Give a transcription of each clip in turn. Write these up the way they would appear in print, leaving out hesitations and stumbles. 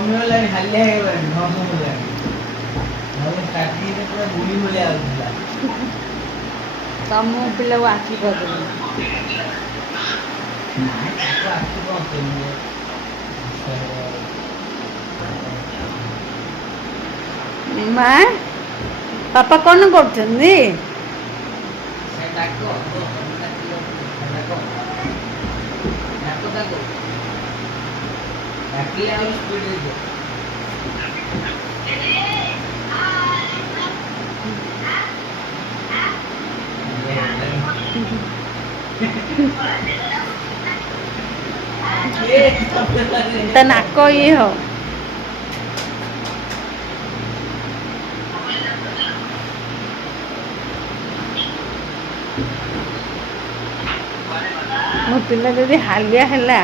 କମିଗଲାଣି ହାଲିଆ ହେଇଗଲାଣି ନର୍ମ ହେଲାଣି ନହେଲେ ଷ୍ଟାର୍ଟିଂରେ ପୁରା ବୁଢ଼ୀ ଭଳିଆ ଆଉଥିଲା। ତମ ପିଲାକୁ ଆଖି କରିଦେବି। ନାଇଁ ତାକୁ ଆଖି କଣ କେମିତି ମା ପାପା କଣ କରୁଛନ୍ତି? ସେ ଡାକ ତାକୁ ଡାକିଲେ ଆହୁରି ସ୍ପିଡ୍ ହେଇଯିବ। ତା ନାକ ଇଏ ହଉ। ମୋ ପିଲା ଯଦି ହାଲିଆ ହେଲା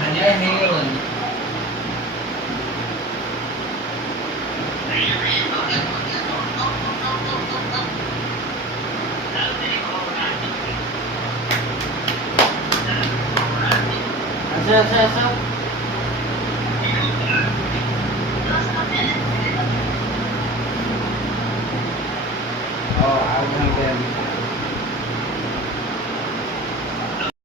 ହାଲିଆ ହେଇଗଲାଣି। ଆସ ଆସ ଆସ। ଆଉ ଘଣ୍ଟେ